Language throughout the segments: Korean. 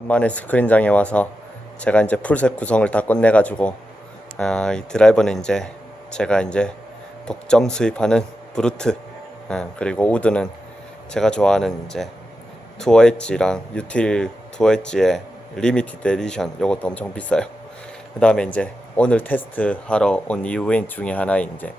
만에 스크린장에 와서 제가 이제 풀셋 구성을 다 끝내가지고 아, 이 드라이버는 이제 제가 이제 독점 수입하는 브루트 아, 그리고 우드는 제가 좋아하는 이제 투어 엣지랑 유틸 투어 엣지의 리미티드 에디션 요것도 엄청 비싸요. 그 다음에 이제 오늘 테스트 하러 온 이유인 중에 하나인 이제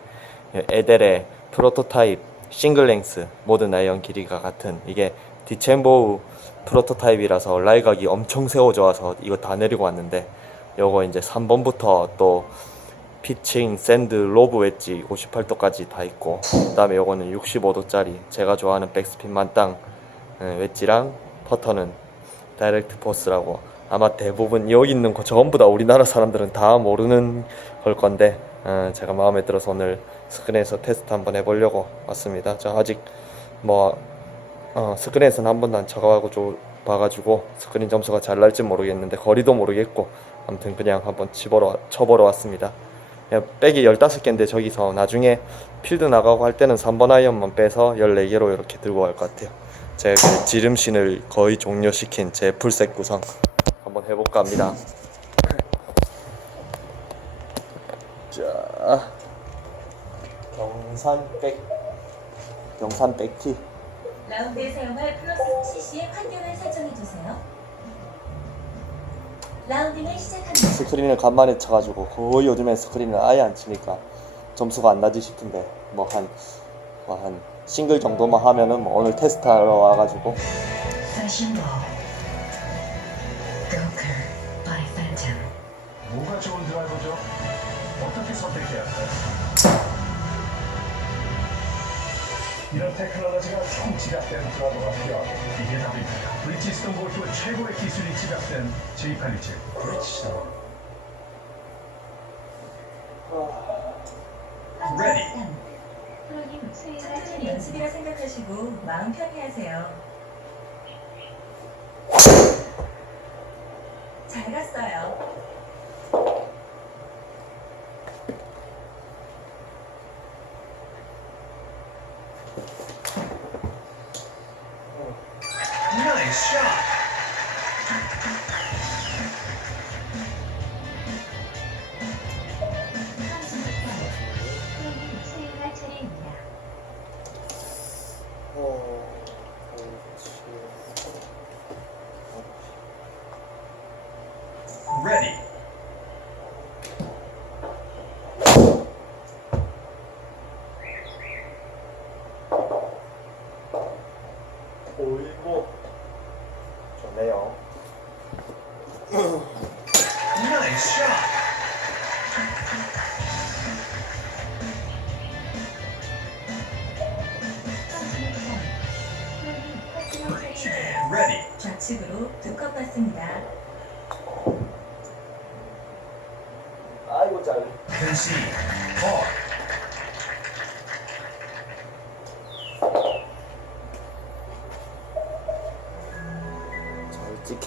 에델의 프로토타입 싱글 랭스 모든 아이언 길이가 같은 이게 디첸보우 프로토타입이라서 라이각이 엄청 세워져 와서 이거 다 내리고 왔는데 요거 이제 3번부터 또 피칭, 샌드, 로브 웨지 58도까지 다 있고 그 다음에 요거는 65도짜리 제가 좋아하는 백스핀 만땅 예, 웨지랑 퍼터는 다이렉트 포스라고 아마 대부분 여기 있는 거 전부 다 우리나라 사람들은 다 모르는 걸 건데 어, 제가 마음에 들어서 오늘 스크린에서 테스트 한번 해보려고 왔습니다. 저 아직 뭐 어, 스크린에서는 한 번도 안 쳐가지고 봐가지고 스크린 점수가 잘 날지 모르겠는데 거리도 모르겠고 아무튼 그냥 한번 치보러 쳐보러 왔습니다. 그냥 백이 15개인데 저기서 나중에 필드 나가고 할 때는 3번 아이언만 빼서 14개로 이렇게 들고 갈 것 같아요. 제 그 지름신을 거의 종료시킨 제 풀셋 구성 한번 해볼까 합니다. 자, 경산 백, 경산 백티. 라운드에 사용할 플러스 CC의 환경을 설정해 주세요. 라운딩을 시작합니다. 스크린을 간만에 쳐가지고 거의 요즘엔 스크린을 아예 안 치니까 점수가 안 나지 싶은데 뭐 한 뭐 한 싱글 정도만 하면은 뭐 오늘 테스트하러 와가지고. 뭐가 좋은 드라이버죠? 어떻게 선택해야 할까요? 이런 테크놀로지가 총 집약된 드라이버가 필요하고 이게 답입니다. 브리지스톤 골프 최고의 기술이 집약된 J81 브리지스톤 Ready. 천천히 연습이라 생각하시고 마음 편히 하세요. 잘 갔어요. Ready.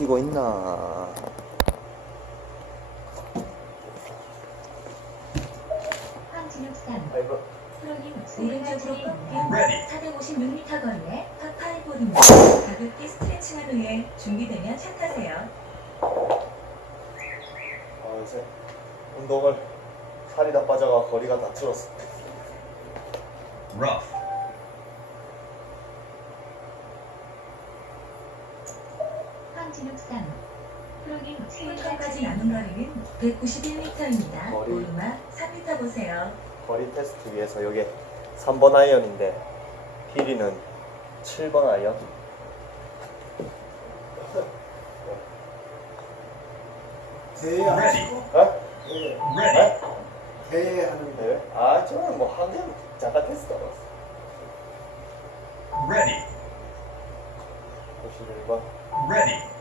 잘 찍히고 있나? Ready. 456m 거리의 파5홀입니다. 가볍게 스트레칭을 위해 준비되면 샷 하세요. 아 이제 운동을 살이 다 빠져가 거리가 다 줄었어. Rough. 황진욱산 프로님 홀까지 남은 거리는 191m입니다. 거리. 오르막 3m 보세요. 거리 테스트 위해서 여기 3번 아이언인데 길이는 7번 아이언. Ready. 어? Ready. 대하는데? 아 저는 뭐한 개는 잠깐 테스트 알았어. Ready. 91번. Ready.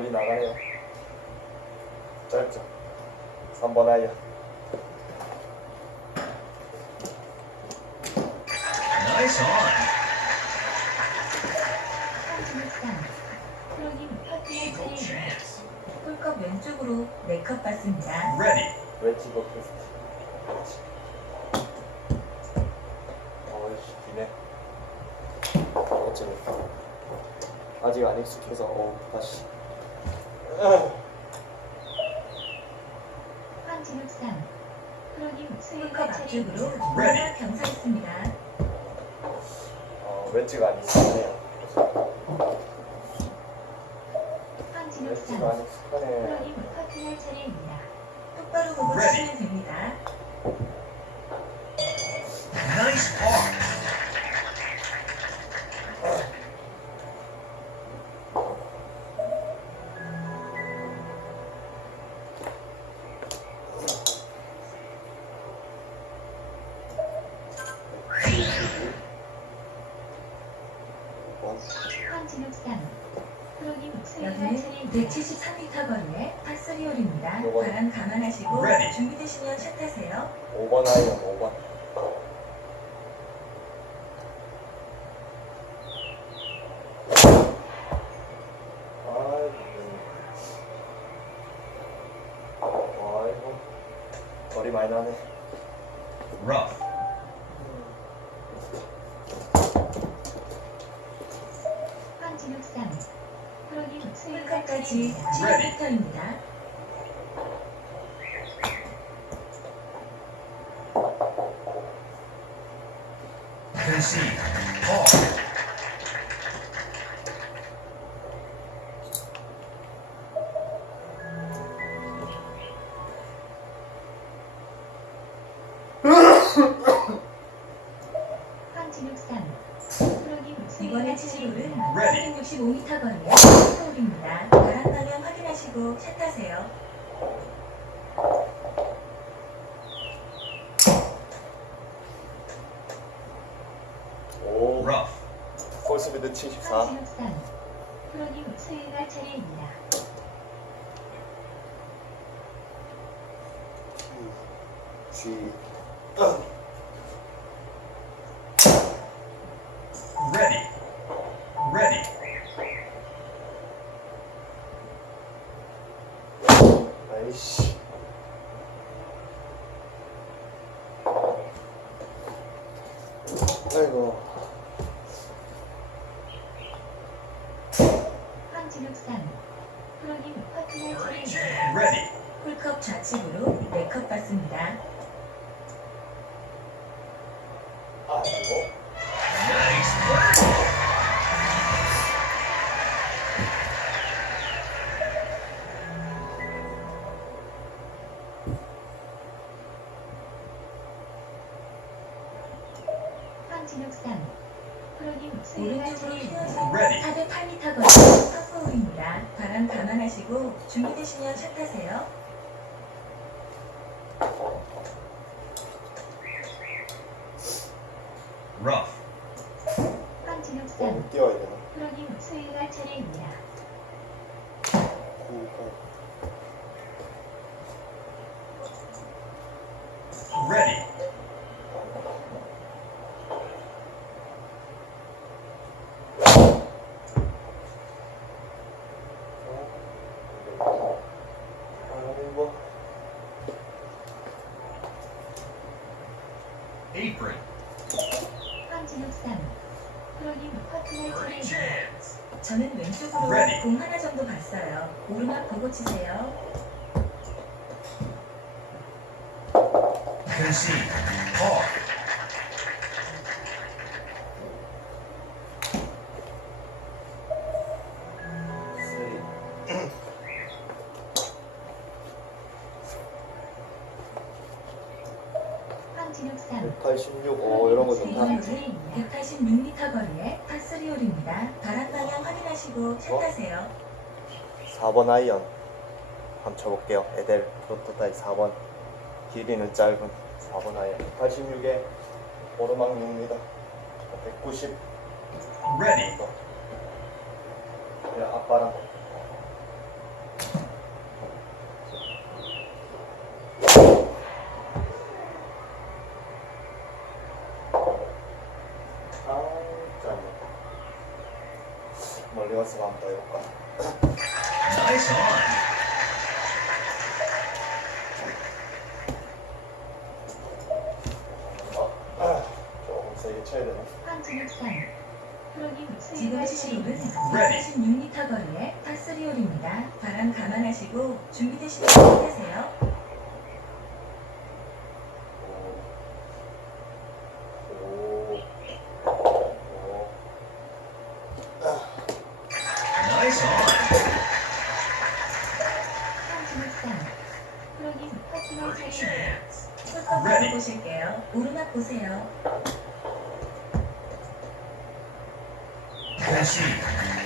멀리 나가네요. 짧죠. 3번 아이언. 차례입니다. chance. 홀컵 왼쪽으로 4컵 받습니다. Ready. 집어 테스트. 어이씨, 기네. 어쩌면 아직 안 익숙해서 어 다시. 황진욱상 프로님 경사했습니다. 어 웨지가 안 익숙하네요. 황진욱상 웨지가 안 익숙하네. 프로님 커팅할 차례입니다. 똑바로. 치시면 됩니다. 아이고. 거리 많이 나네. Rough. 황진욱상 프로님 차례입니다. 7m입니다. Concede. Rough. 골스비드 74. 황진욱상 프로님 스윙할 차례입니다. G. 진욱상 프로님 오른쪽으로 차례입니다. 휘어서 Ready. 408m 거리 파포홀입니다. 바람 감안하시고 준비되시면 샷하세요. Rough. 황진욱상 너무 뛰어야 되나? 프로님 스윙할 차례입니다. Ready. 아이고. Apron. 황진욱상 프로님 퍼팅할 Birdie 차례입니다. chance. 저는 왼쪽으로 Ready. 공 하나 정도 봤어요. 오르막 보고 치세요. Concede. Par. 4번 아이언. 한번 쳐볼게요. 에델 프로토타입 4번. 길이는 짧은 4번 아이언. 86에 오르막 6입니다. 190 Ready. 그냥 앞바람 아 짧네 멀리 가서 한번 더 해볼까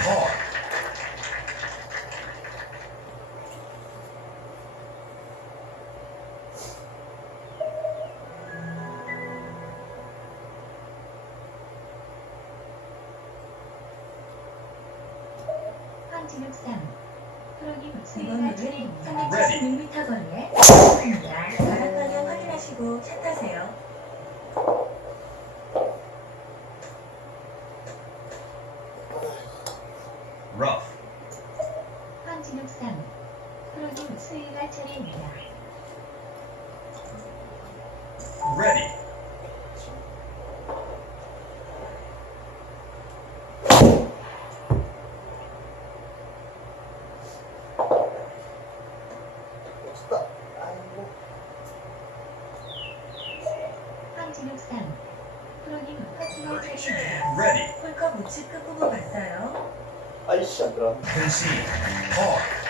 hard. 진욱상 프로님 파트너 최신 Ready. 홀컵 우측 끝 뽑아봤어요. 아이씨 안 들어. 글씨, 더,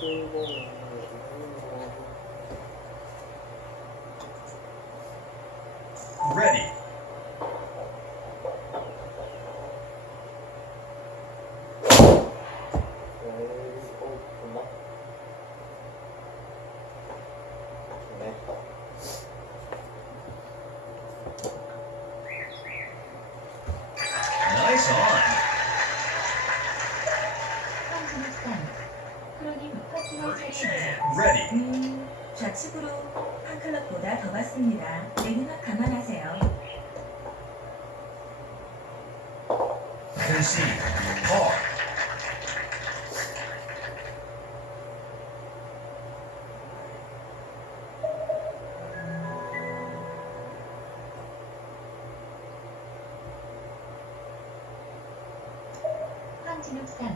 そうなのよ。 천진욱산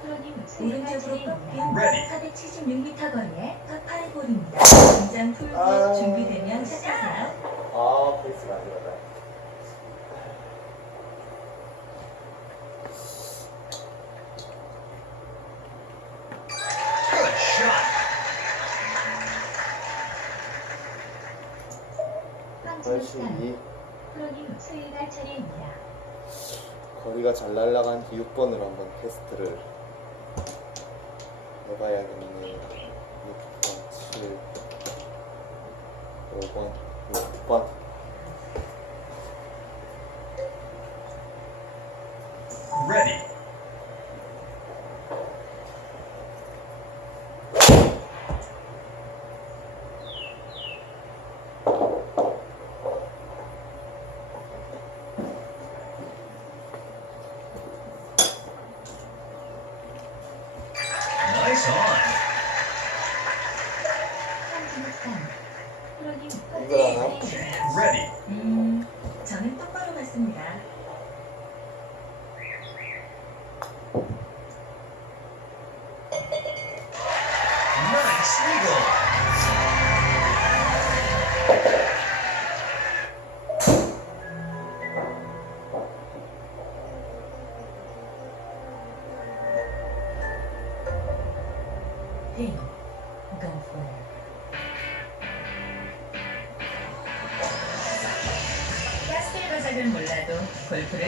프로님 오른쪽으로 꺾인 476m 거리의 파파이볼입니다. 긴장 풀고 아... 준비되면 시작해요. 아, 페이스 많이 받아요. 날라간 그 6번을 한번 테스트를 해봐야겠네 6번, 7, 5번.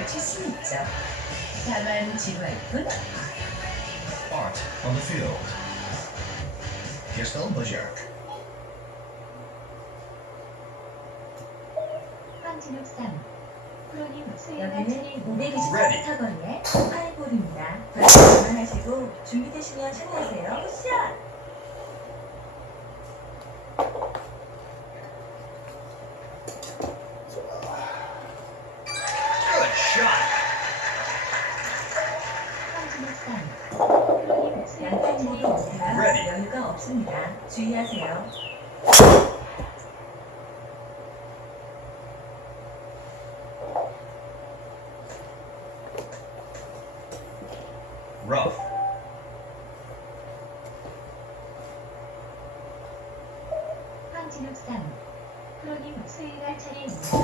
가르칠 수 있죠. 다만 지루할 뿐. Art on the field. Gaston Bajak. 황진욱상 프로님 여기는 524m 거리의 파이볼입니다. 발전만 하시고 준비되시면 시작하세요. 굿샷!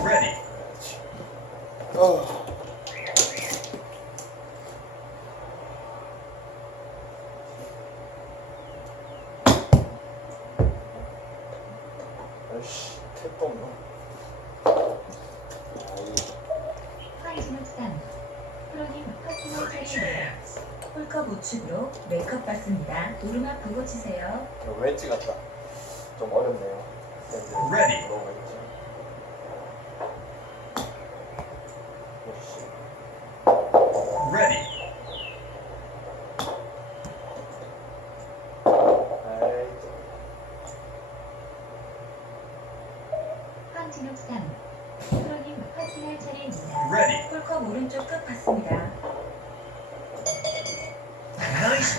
Ready. Oh. Christ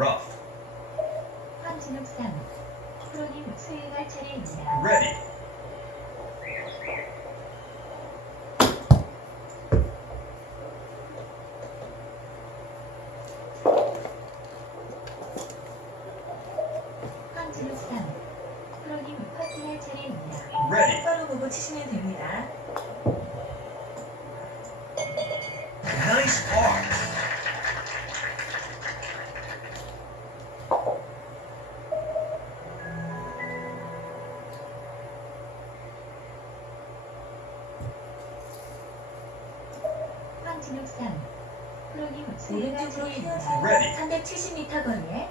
rough. 황진욱상 프로님 수행할 Ready. Ready. 바로 보고 치시면 돼요. 70m 거리에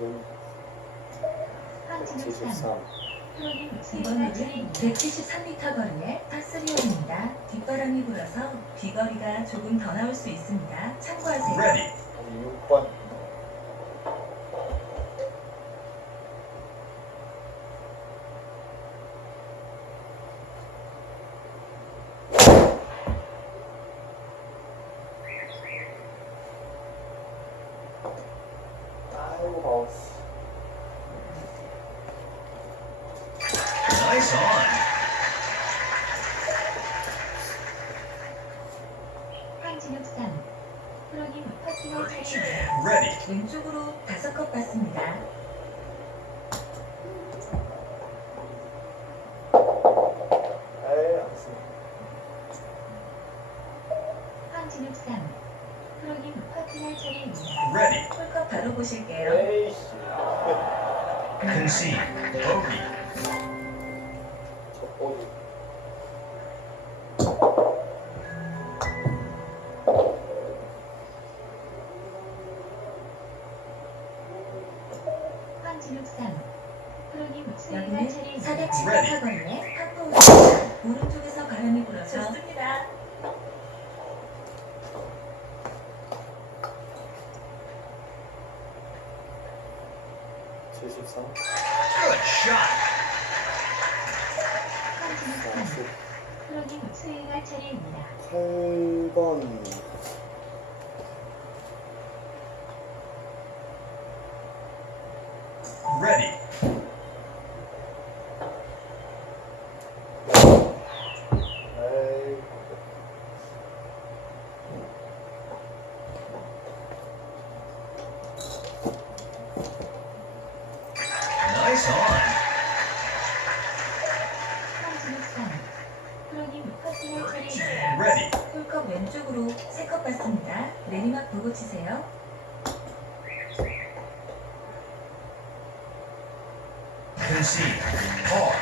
173 173 이번에는 173m 거리의 파스리온입니다. 뒷바람이 불어서 귀걸이가 조금 더 나올 수 있습니다. 참고하세요. Golden Nice on. 사거리에 파포입니다. 오른쪽에서 바람이 불어서 좋습니다. 칠십삼. Good shot. 황진욱상 프로님 수위가 차례입니다. 8번. Ready. 에이. Ready. 홀컵 왼쪽으로 세컵 받습니다. 내리막 보고 치세요. Par. 황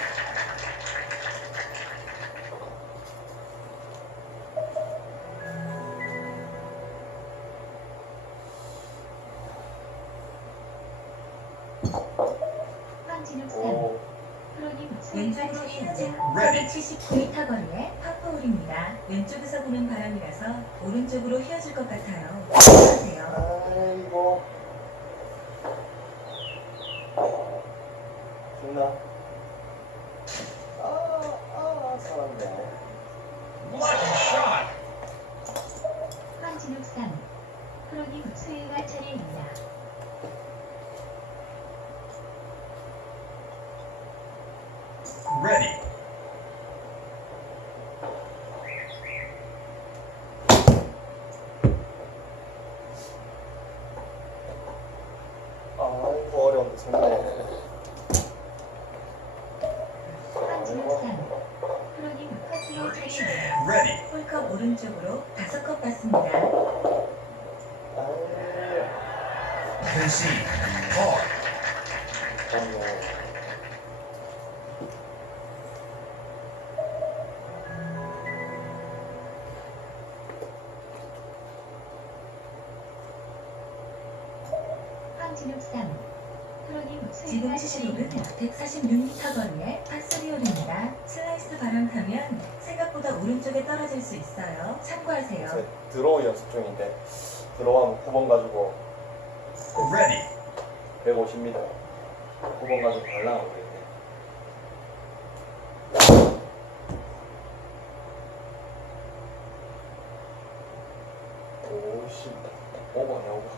146m 거리에 파스리홀입니다. 슬라이스 바람 타면 생각보다 오른쪽에 떨어질 수 있어요. 참고하세요. 제 드로우 연습 중인데, 드로우 9번 가지고 Ready. 150m. 9번 가지고 발랑하고 오버네, 오버. Nice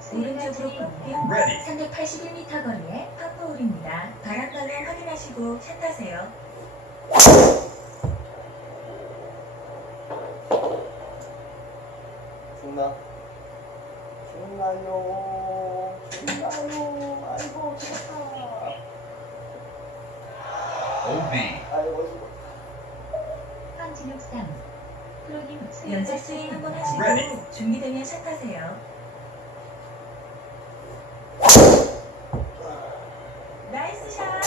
수위가 오른쪽으로. 꺾인 Ready. 381m 거리에 파포홀입니다. 바람 방향 확인하시고 샷 하세요. 죽나? 죽나요? 죽나요? 아이고, 죽었다. OB. 아이고, 죽었다. 황진욱상 프로님 수위가 연습 스윙 한번. 하시고 준비되면 샷하세요. 나이스 샷!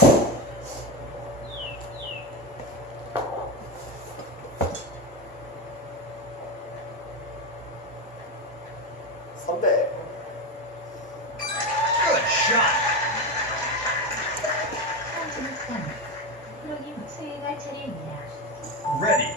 선대. Good shot. 황진욱상 프로님 수위가 차례입니다. Ready.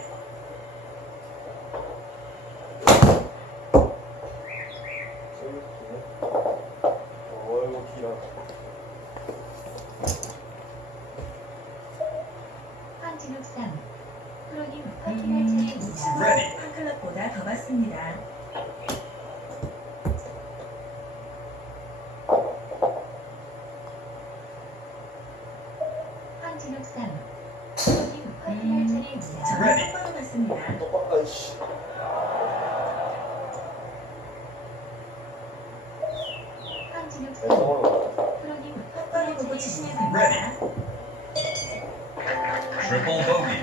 Triple bogey.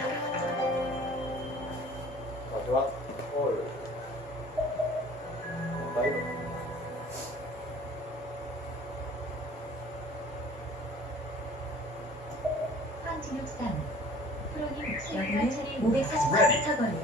마지막 홀. 나이로. 황진욱상 프로님 수행할 여기는 차례입니다. 544m 거리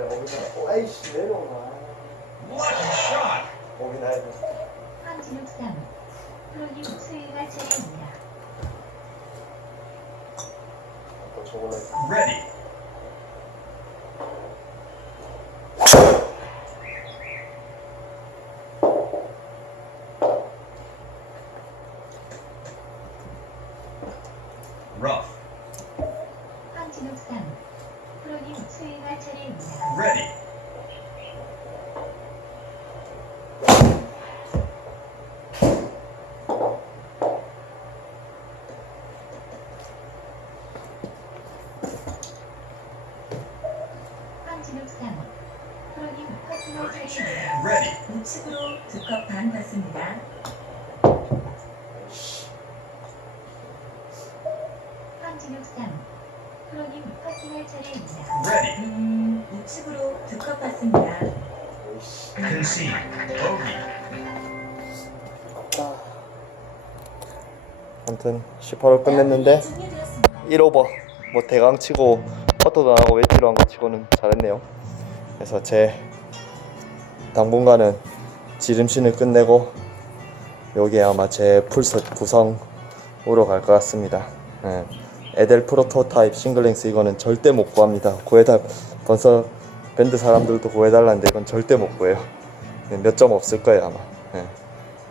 그래, 오기나. 아이씨, 내려오나. Lucky shot. 오기나 해도. 황진욱상 프로님 수행할 차례입니다. 또 저걸로. Ready. Rough. 황진욱상 프로님 수행할 차례입니다. Ready. 황진욱상 프로님 퍼팅할 차례입니다. Ready. 우측으로 두 컵 반 받습니다. 아이씨. 황 진욱상 프로님 퍼팅할 차례입니다. Ready. 음, 우측으로 두컵 받습니다. 아이씨. Concede. Bogey. 아무튼 18홀 끝냈는데 종료되었습니다. 1오버 뭐 대강 치고 퍼터도 안 하고 웨지로 한 거 치고는 잘했네요 그래서 제 당분간은 지름신을 끝내고 여기 아마 제 풀셋 구성으로 갈 것 같습니다 예. 에델 프로토타입 싱글랭스 이거는 절대 못 구합니다. 구해달 벌써 밴드 사람들도 구해달라는데 이건 절대 못 구해요. 몇 점 없을 거예요 아마. 예.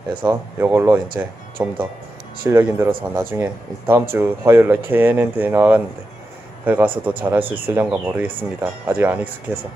그래서 이걸로 이제 좀 더 실력이 늘어서 나중에 다음 주 화요일 날 KNN 대회 나가는데 거기 가서도 잘할 수 있을런가 모르겠습니다. 아직 안 익숙해서